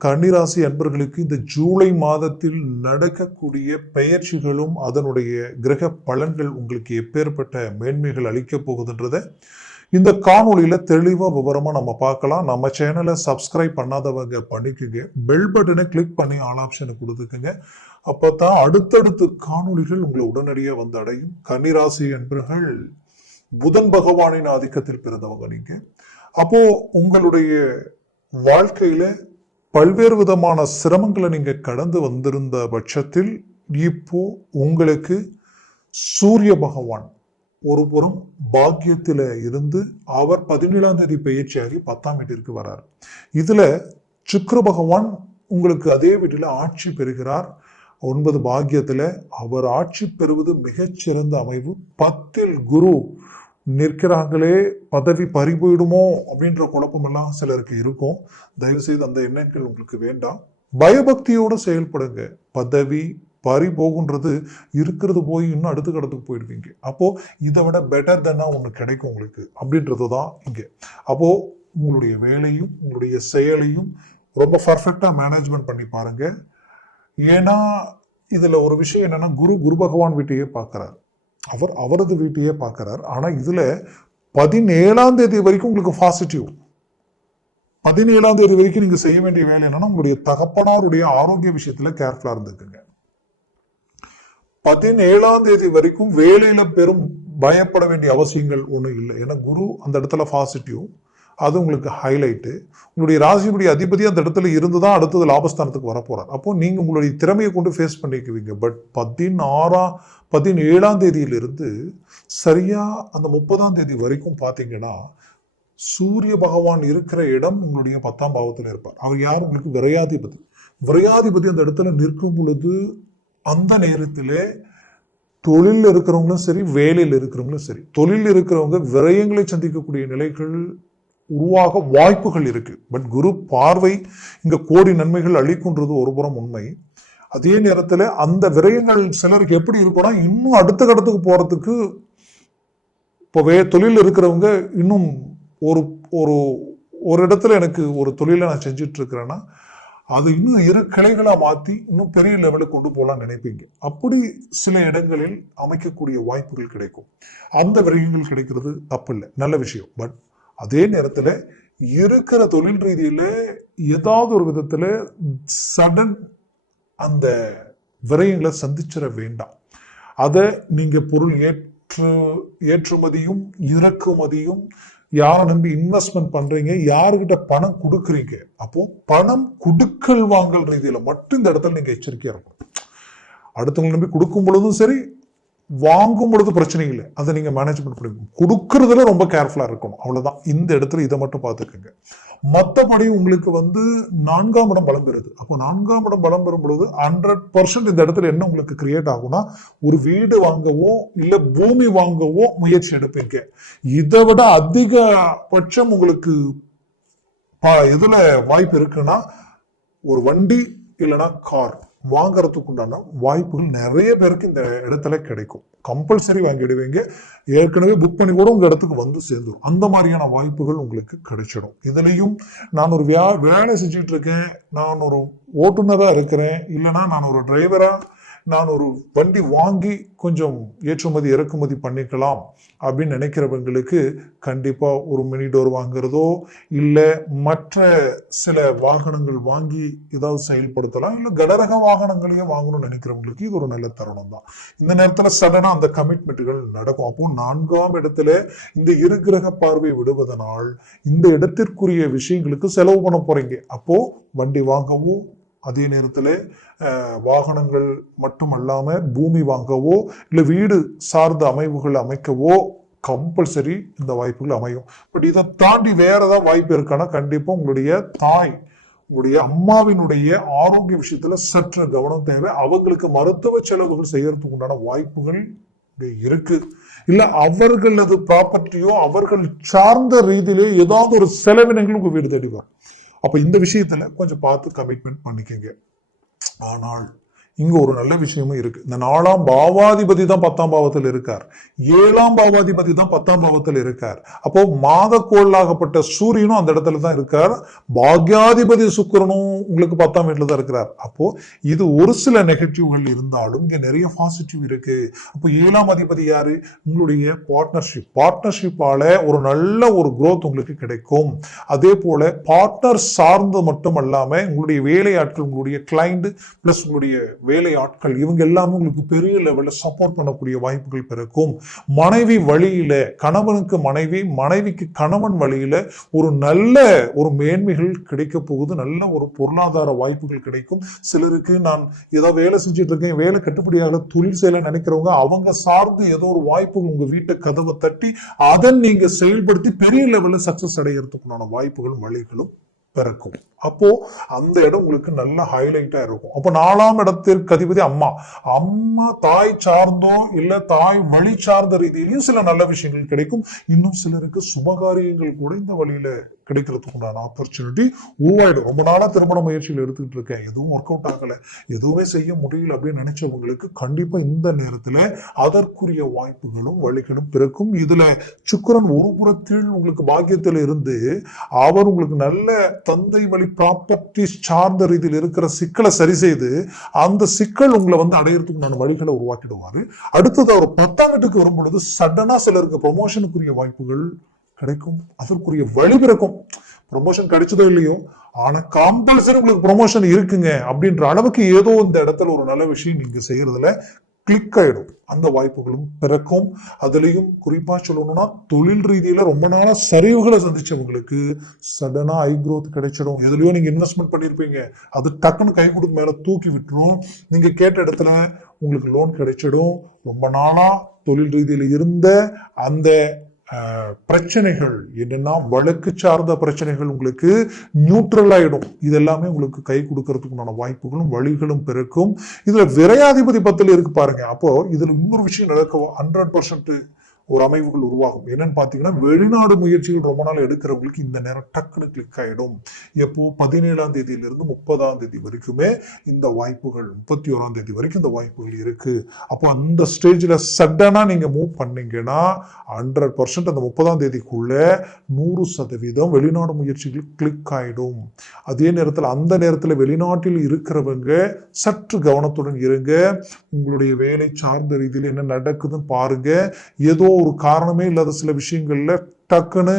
கன்னிராசி அன்பர்களுக்கு இந்த ஜூலை மாதத்தில் நடக்கக்கூடிய பெயர்ச்சிகளும் அதனுடைய கிரக பலன்கள் உங்களுக்கு எப்பேற்பட்ட மேன்மைகள் அளிக்க போகுதுன்றதை இந்த காணொலியில் தெளிவாக விவரமாக நம்ம பார்க்கலாம். நம்ம சேனலை சப்ஸ்கிரைப் பண்ணாதவங்க பண்ணிக்கோங்க. பெல் பட்டனை கிளிக் பண்ணி ஆல் ஆப்ஷனை கொடுத்துக்கோங்க. அப்பதான் அடுத்தடுத்து காணொளிகள் உங்களை உடனடியாக வந்து அடையும். கன்னிராசி என்பர்கள் புதன் பகவானின் ஆதிக்கத்தில் பிறந்தவங்க நீங்கள் அப்போது உங்களுடைய வாழ்க்கையில் பல்வேறு விதமான சிரமங்களை நீங்கள் கடந்து வந்திருந்த பட்சத்தில் இப்போ உங்களுக்கு சூரிய பகவான் ஒரு புறம் இருந்து அவர் பதினேழாம் தேதி பயிற்சியாகி பத்தாம் வீட்டிற்கு வரார். இதில் சுக்கிர பகவான் உங்களுக்கு அதே வீட்டில் ஆட்சி பெறுகிறார். ஒன்பது பாக்கியத்தில் அவர் ஆட்சி பெறுவது மிகச்சிறந்த அமைவு. பத்தில் குரு நிற்கிறாங்களே பதவி பறி போயிடுமோ அப்படின்ற குழப்பமெல்லாம் சிலருக்கு இருக்கும். தயவுசெய்து அந்த எண்ணங்கள் உங்களுக்கு வேண்டாம். பயபக்தியோடு செயல்படுங்க. பதவி பறி போகுன்றது இருக்கிறது போய் இன்னும் அடுத்த கடத்துக்கு போயிடுவீங்க. அப்போது இதை விட பெட்டர் தானா ஒன்று கிடைக்கும் உங்களுக்கு அப்படின்றது தான் இங்கே. அப்போது உங்களுடைய வேலையும் உங்களுடைய செயலையும் ரொம்ப பர்ஃபெக்டாக மேனேஜ்மெண்ட் பண்ணி பாருங்கள் ஏன்னா இதில் ஒரு விஷயம் என்னென்னா குரு குரு பகவான் வீட்டையே பார்க்குறாரு. அவர் அவரது வீட்டையே பார்க்கறார். ஆனால் இதில் பதினேழாம் தேதி வரைக்கும் உங்களுக்கு பாசிட்டிவ் பதினேழாம் தேதி வரைக்கும் நீங்கள் செய்ய வேண்டிய வேலை என்னன்னா உங்களுடைய தகப்பனாருடைய ஆரோக்கிய விஷயத்தில் கேர்ஃபுல்லாக இருந்துக்குங்க. பதினேழாம் தேதி வரைக்கும் வேலையில் பெரும் பயப்பட வேண்டிய அவசியங்கள் ஒன்றும் இல்லை. ஏன்னா குரு அந்த இடத்துல பாசிட்டிவ் அது உங்களுக்கு ஹைலைட்டு உங்களுடைய ராசியினுடைய அதிபதி அந்த இடத்துல இருந்து தான் அடுத்தது லாபஸ்தானத்துக்கு வரப்போகிறார் அப்போ நீங்கள் உங்களுடைய திறமையை கொண்டு ஃபேஸ் பண்ணிக்குவீங்க. பட் பதினாறாம் பதினேழாம் தேதியிலிருந்து சரியாக அந்த முப்பதாம் தேதி வரைக்கும் பார்த்தீங்கன்னா சூரிய பகவான் இருக்கிற இடம் உங்களுடைய பத்தாம் பாவத்தில் இருப்பார். அவர் யார்? உங்களுக்கு விரையாதிபதி. விரையாதிபதி அந்த இடத்துல நிற்கும் பொழுது அந்த நேரத்திலே தொழிலில் இருக்கிறவங்களும் சரி வேலையில் இருக்கிறவங்களும் சரி தொழிலில் இருக்கிறவங்க விரயங்களை சந்திக்கக்கூடிய நிலைகள் உருவாக வாய்ப்புகள் இருக்குது பட் குரு பார்வை இங்கே கோடி நன்மைகள் அளிக்குன்றது ஒரு புறம் உண்மை. அதே நேரத்தில் அந்த விரயங்கள் சிலருக்கு எப்படி இருக்கும்னா இன்னும் அடுத்த கட்டத்துக்கு போகிறதுக்கு இப்போ வே தொழில் இருக்கிறவங்க இன்னும் ஒரு ஒரு ஒரு இடத்துல எனக்கு ஒரு தொழிலை நான் செஞ்சுட்டு இருக்கிறேன்னா அது இன்னும் இரு கிளைகளாக மாற்றி இன்னும் பெரிய லெவலுக்கு கொண்டு போகலாம் நினைப்பீங்க. அப்படி சில இடங்களில் அமைக்கக்கூடிய வாய்ப்புகள் கிடைக்கும். அந்த விரயங்கள் கிடைக்கிறது தப்பில்லை. நல்ல விஷயம். பட் அதே நேரத்தில் இருக்கிற தொழில் ரீதியில் ஏதாவது ஒரு விதத்தில் சடன் அந்த விரயங்களை சந்திச்சிட வேண்டாம். அதை நீங்கள் பொருள் ஏற்று ஏற்றுமதியும் இறக்குமதியும் யாரை நம்பி இன்வெஸ்ட்மெண்ட் பண்றீங்க யாருக்கிட்ட பணம் கொடுக்குறீங்க அப்போ பணம் கொடுக்கல் வாங்கல் ரீதியில மட்டும் இந்த இடத்துல நீங்க எச்சரிக்கையா இருக்கணும். அடுத்தவங்களை நம்பி கொடுக்கும் பொழுதும் சரி வாங்கும் பொழுது பிரச்சனை இல்லை அதை நீங்கள் மேனேஜ்மெண்ட் பண்ணிக்கணும் கொடுக்கறதுல ரொம்ப கேர்ஃபுல்லாக இருக்கணும். அவ்வளோதான் இந்த இடத்துல இதை மட்டும் பார்த்துக்கோங்க. மற்றபடி உங்களுக்கு வந்து நான்காம் இடம் பலம் பெறுது. அப்போ நான்காம் இடம் பலம் பெறும் பொழுது ஹண்ட்ரட் பர்சன்ட் இந்த இடத்துல என்ன உங்களுக்கு கிரியேட் ஆகும்னா ஒரு வீடு வாங்கவோ இல்லை பூமி வாங்கவோ முயற்சி எடுப்பீங்க. இதை விட அதிகபட்சம் உங்களுக்கு இதில் வாய்ப்பு இருக்குன்னா ஒரு வண்டி இல்லைன்னா கார். வாங்குறதுக்கு உண்டான வாய்ப்புகள் நிறைய பேருக்கு இந்த இடத்துல கிடைக்கும். கம்பல்சரி வாங்கிடுவீங்க. ஏற்கனவே புக் பண்ணி கூட உங்க இடத்துக்கு வந்து சேர்ந்துடும் அந்த மாதிரியான வாய்ப்புகள் உங்களுக்கு கிடைச்சிடும். இதுலயும் நான் ஒரு வே வேலை செஞ்சுட்டு இருக்கேன். நான் ஒரு ஓட்டுநராக இருக்கிறேன். இல்லைன்னா நான் ஒரு டிரைவராக நான் ஒரு வண்டி வாங்கி கொஞ்சம் ஏற்றுமதி இறக்குமதி பண்ணிக்கலாம் அப்படின்னு நினைக்கிறவங்களுக்கு கண்டிப்பாக ஒரு மினி டோர் வாங்குறதோ இல்லை மற்ற சில வாகனங்கள் வாங்கி ஏதாவது செயல்படுத்தலாம் இல்லை கடரக வாகனங்களையே வாங்கணும்னு நினைக்கிறவங்களுக்கு இது ஒரு நல்ல தருணம் தான். இந்த நேரத்தில் சடனாக அந்த கமிட்மெண்ட்டுகள் நடக்கும். அப்போ நான்காம் இடத்துல இந்த இரு கிரக பார்வை விடுவதனால் இந்த இடத்திற்குரிய விஷயங்களுக்கு செலவு பண்ண போகிறீங்க அப்போது வண்டி வாங்கவோ அதே நேரத்தில் வாகனங்கள் மட்டுமல்லாமல் பூமி வாங்கவோ இல்லை வீடு சார்ந்த அமைவுகள் அமைக்கவோ கம்பல்சரி இந்த வாய்ப்புகள் அமையும். பட் இதை தாண்டி வேற ஏதாவது வாய்ப்பு இருக்கான்னா கண்டிப்பாக உங்களுடைய தாய் உங்களுடைய அம்மாவினுடைய ஆரோக்கிய விஷயத்துல சற்று கவனம் தேவை. அவங்களுக்கு மருத்துவ செலவுகள் செய்யறதுக்கு உண்டான வாய்ப்புகள் இருக்கு. இல்ல அவர்களது ப்ராப்பர்ட்டியோ அவர்கள் சார்ந்த ரீதியிலே ஏதாவது ஒரு செலவினங்கள் உங்க வீடு தேடி வரும். அப்போ இந்த விஷயத்துல கொஞ்சம் பார்த்து கமிட்மெண்ட் பண்ணிக்கோங்க. ஆனால் இங்க ஒரு நல்ல விஷயமும் இருக்கு. இந்த நாலாம் பாவாதிபதி தான் பத்தாம் பாவத்தில் இருக்கார். ஏழாம் பாவாதிபதி தான் பத்தாம் பாவத்தில் இருக்கார். அப்போ மாத கோளாகப்பட்ட சூரியனும் அந்த இடத்துல தான் இருக்கார். பாக்யாதிபதி சுக்கிரனும் உங்களுக்கு பத்தாம் வீட்டில் தான் இருக்கிறார். அப்போ இது ஒரு சில நெகட்டிவ்கள் இருந்தாலும் இங்கே நிறைய பாசிட்டிவ் இருக்கு. அப்போ ஏழாம் அதிபதி யாரு? உங்களுடைய பார்ட்னர்ஷிப் பார்ட்னர்ஷிப்பால ஒரு நல்ல ஒரு குரோத் உங்களுக்கு கிடைக்கும். அதே போல பார்ட்னர் சார்ந்து மட்டும் அல்லாம உங்களுடைய வேலையாட்கள் உங்களுடைய கிளைண்ட் பிளஸ் உங்களுடைய வேலை ஆட்கள் இவங்க எல்லாமே உங்களுக்கு பெரிய லெவல்ல சப்போர்ட் பண்ணக்கூடிய வாய்ப்புகள் பிறக்கும். மனைவி வழியில கணவனுக்கு மனைவி மனைவிக்கு கணவன் வழியில ஒரு நல்ல ஒரு மேன்மைகள் கிடைக்க போகுது நல்ல ஒரு பொருளாதார வாய்ப்புகள் கிடைக்கும். சிலருக்கு நான் ஏதோ வேலை செஞ்சுட்டு இருக்கேன் வேலை கட்டுப்படியாக தொழில் செய்யல நினைக்கிறவங்க அவங்க சார்ந்து ஏதோ ஒரு வாய்ப்புகள் உங்க வீட்டை கதவை தட்டி அதை நீங்க செயல்படுத்தி பெரிய லெவலில் சக்சஸ் அடைகிறதுக்குண்டான வாய்ப்புகளும் வழிகளும் பிறக்கும் அப்போ அந்த இடம் உங்களுக்கு நல்ல ஹைலைட்டா இருக்கும். அப்போ நாலாம் இடத்திற்கு அதிபதி அம்மா. அம்மா தாய் சார்ந்தோ இல்ல தாய் வழி சார்ந்த ரீதியிலையும் சில நல்ல விஷயங்கள் கிடைக்கும். இன்னும் சிலருக்கு சுபகாரியங்கள் கூட இந்த வழியில கிடைக்கிறதுக்கு உண்டான ஆப்பர்ச்சுனிட்டி உருவாயிடும். ரொம்ப நாளா திருமண முயற்சியில் எடுத்துக்கிட்டு இருக்கேன். எதுவும் ஒர்க் அவுட் ஆகல. எதுவுமே செய்ய முடியல அப்படின்னு நினைச்சவங்களுக்கு கண்டிப்பா இந்த நேரத்துல அதற்குரிய வாய்ப்புகளும் வழிகளும் பிறக்கும். இதுல சுக்கரன் ஒரு புறத்தில் உங்களுக்கு பாக்கியத்தில் இருந்து அவர் உங்களுக்கு நல்ல தந்தை வழி ப்ராப்பர்ட்டி சார்ந்த ரீதியில் இருக்கிற சிக்கலை சரி செய்து அந்த சிக்கல் உங்களை வந்து அடையிறதுக்குண்டான வழிகளை உருவாக்கிடுவாரு. அடுத்தது அவர் பத்தாம் வீட்டுக்கு வரும் பொழுது சடனா சிலருக்கு ப்ரொமோஷனுக்குரிய வாய்ப்புகள் கிடைக்கும். அதற்குரிய வழி பிறக்கும். ப்ரொமோஷன் கிடைச்சதோ இல்லையோ ஆனா கம்பல்சரி உங்களுக்கு ப்ரொமோஷன் இருக்குங்க அப்படின்ற அளவுக்கு ஏதோ இந்த இடத்துல ஒரு நல்ல விஷயம் நீங்க செய்யறதுல கிளிக் ஆகிடும் அந்த வாய்ப்புகளும் பிறக்கும். அதுலேயும் குறிப்பாக சொல்லணும்னா தொழில் ரீதியில் ரொம்ப நாளாக சரிவுகளை சந்திச்சவங்களுக்கு சடனாக ஐ க்ரோத் கிடைச்சிடும். எதுலையோ நீங்கள் இன்வெஸ்ட்மெண்ட் பண்ணிருப்பீங்க. அது டக்குன்னு கை கொடுத்து மேலே தூக்கி விட்டுரும். நீங்கள் கேட்ட இடத்துல உங்களுக்கு லோன் கிடைச்சிடும். ரொம்ப நாளாக தொழில் ரீதியில் இருந்த அந்த பிரச்சனைகள் என்னன்னா வழக்கு சார்ந்த பிரச்சனைகள் உங்களுக்கு நியூட்ரல் ஆயிடும். இதெல்லாமே உங்களுக்கு கை கொடுக்கறதுக்குண்டான வாய்ப்புகளும் வழிகளும் பிறக்கும். இதுல விரையாதிபதி பத்தில் இருக்கு பாருங்க. அப்போ இதுல இன்னொரு விஷயம் நடக்கும். ஹண்ட்ரட் பர்சன்ட் ஒரு அமைவுகள் உருவாகும். என்னன்னு பார்த்தீங்கன்னா வெளிநாடு முயற்சிகள் ரொம்ப நாள் எடுக்கிறவங்களுக்கு இந்த நேரம் டக்குன்னு கிளிக் ஆகிடும் எப்போ? பதினேழாம் தேதியிலிருந்து முப்பதாம் தேதி வரைக்குமே இந்த வாய்ப்புகள் முப்பத்தி ஓராம் தேதி வரைக்கும் இந்த வாய்ப்புகள் இருக்கு. அப்போ அந்த ஸ்டேஜில் சட்டனாக நீங்கள் மூவ் பண்ணீங்கன்னா ஹண்ட்ரட் பர்சன்ட் அந்த முப்பதாம் தேதிக்குள்ளே நூறு சதவீதம் வெளிநாடு முயற்சிகள் கிளிக் ஆகிடும் அதே நேரத்தில் அந்த நேரத்தில் வெளிநாட்டில் இருக்கிறவங்க சற்று கவனத்துடன் இருங்க. உங்களுடைய வேலை சார்ந்த ரீதியில் என்ன நடக்குதுன்னு பாருங்க. ஏதோ ஒரு காரணமே இல்லாத சில விஷயங்கள்ல டக்குன்னு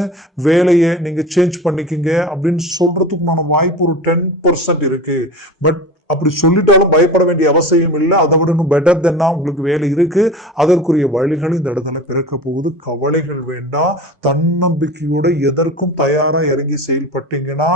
வேலையை நீங்க சேஞ்ச் பண்ணிக்கிங்க அப்படின்னு சொல்றதுக்குமான வாய்ப்பு ஒரு டென் பர்சன்ட் இருக்கு. பட் அப்படி சொல்லிட்டாலும் பயப்பட வேண்டிய அவசியம் இல்லை. அதை விட இன்னும் பெட்டர் தென்னா உங்களுக்கு வேலை இருக்கு. அதற்குரிய வழிகள் இந்த இடத்துல பிறக்க போகுது. கவலைகள் வேண்டாம். தன்னம்பிக்கையோட எதற்கும் தயாரா இறங்கி செயல்பட்டீங்கன்னா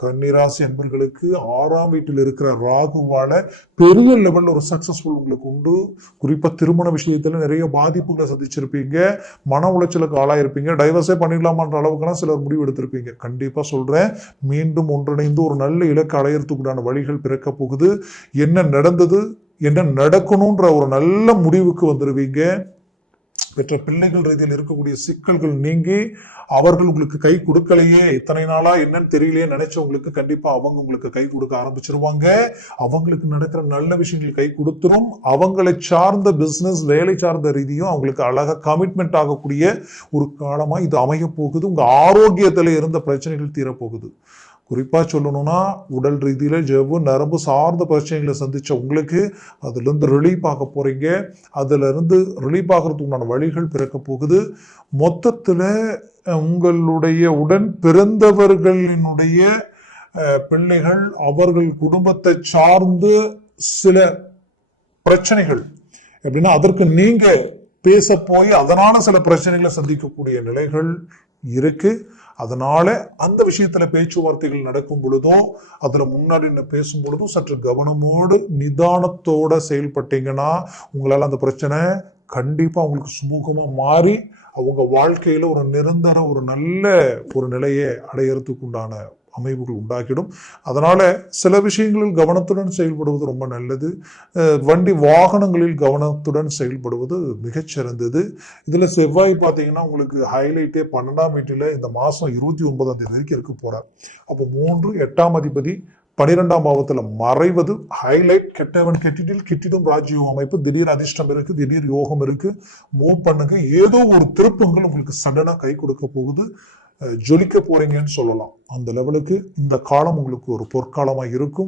கன்னிராசி அன்பர்களுக்கு ஆறாம் வீட்டில் இருக்கிற ராகுவால பெரிய லெவலில் ஒரு சக்சஸ்ஃபுல் உங்களுக்கு உண்டு. குறிப்பாக திருமண விஷயத்தில் நிறைய பாதிப்புகளை சந்திச்சிருப்பீங்க. மன உளைச்சலுக்கு ஆளாயிருப்பீங்க. டைவர்ஸே பண்ணிடலாமான்ற அளவுக்குலாம் சிலர் முடிவு எடுத்திருப்பீங்க. கண்டிப்பாக சொல்கிறேன் மீண்டும் ஒன்றிணைந்து ஒரு நல்ல இலக்கு அடையிறதுக்குண்டான வழிகள் பிறக்க போகுது. என்ன நடந்தது என்ன நடக்கணுன்ற ஒரு நல்ல முடிவுக்கு வந்துடுவீங்க பெற்ற பிள்ளைகள் ரீதியில் இருக்கக்கூடிய சிக்கல்கள் நீங்கி அவர்கள் உங்களுக்கு கை கொடுக்கலையே இத்தனை நாளா என்னன்னு தெரியலையே நினைச்சவங்களுக்கு கண்டிப்பா அவங்க உங்களுக்கு கை கொடுக்க ஆரம்பிச்சிருவாங்க. அவங்களுக்கு நடக்கிற நல்ல விஷயங்கள் கை கொடுத்துரும். அவங்களை சார்ந்த பிசினஸ் வேலை சார்ந்த ரீதியும் அவங்களுக்கு அழகா கமிட்மெண்ட் ஆகக்கூடிய ஒரு காலமா இது அமைய போகுது. உங்க ஆரோக்கியத்துல இருந்த பிரச்சனைகள் தீரப்போகுது. குறிப்பாக சொல்லணும்னா உடல் ரீதியில் ஜவ்வு நரம்பு சார்ந்த பிரச்சனைகளை சந்தித்த உங்களுக்கு அதுலேருந்து ரிலீஃப் ஆக போகிறீங்க அதிலிருந்து ரிலீஃப் ஆகிறதுக்கு உண்டான வழிகள் பிறக்க போகுது. மொத்தத்தில் உங்களுடைய உடன் பிறந்தவர்களினுடைய பிள்ளைகள் அவர்கள் குடும்பத்தை சார்ந்து சில பிரச்சனைகள். எப்படின்னா அதற்கு நீங்கள் பேச போய் அதனால சில பிரச்சனைகளை சந்திக்கக்கூடிய நிலைகள் இருக்கு. அதனால அந்த விஷயத்துல பேச்சுவார்த்தைகள் நடக்கும் பொழுதோ அதுல முன்னாடி என்ன பேசும் பொழுதும் சற்று கவனமோடு நிதானத்தோட செயல்பட்டீங்கன்னா உங்களால அந்த பிரச்சனை கண்டிப்பா உங்களுக்கு சுமூகமா மாறி அவங்க வாழ்க்கையில ஒரு நிரந்தர ஒரு நல்ல ஒரு நிலையை அடையறதுக்குண்டான அமைப்புகள் உண்டாக்கிடும். அதனால் சில விஷயங்களில் கவனத்துடன் செயல்படுவது ரொம்ப நல்லது. வண்டி வாகனங்களில் கவனத்துடன் செயல்படுவது மிகச்சிறந்தது இதில் செவ்வாய் பார்த்தீங்கன்னா உங்களுக்கு ஹைலைட்டே பன்னெண்டாம் வீட்டில் இந்த மாதம் இருபத்தி ஒன்பதாம் தேதி வரைக்கும் இருக்க போகிறார் அப்போ மூன்று எட்டாம் அதிபதி பனிரெண்டாம் பாவத்தில் மறைவது ஹைலைட் கெட்டவன் கெட்டிடில் கெட்டிடும் ராஜ்யோகம் அமைப்பு. திடீர் அதிர்ஷ்டம் இருக்குது திடீர் யோகம் இருக்கு. மூவ் பண்ணுங்க. ஏதோ ஒரு திருப்பங்கள் உங்களுக்கு சடனாக கை கொடுக்க போகுது. ஜொலிக்க போகிறீங்கன்னு சொல்லலாம். அந்த லெவலுக்கு இந்த காலம் உங்களுக்கு ஒரு பொற்காலமாக இருக்கும்.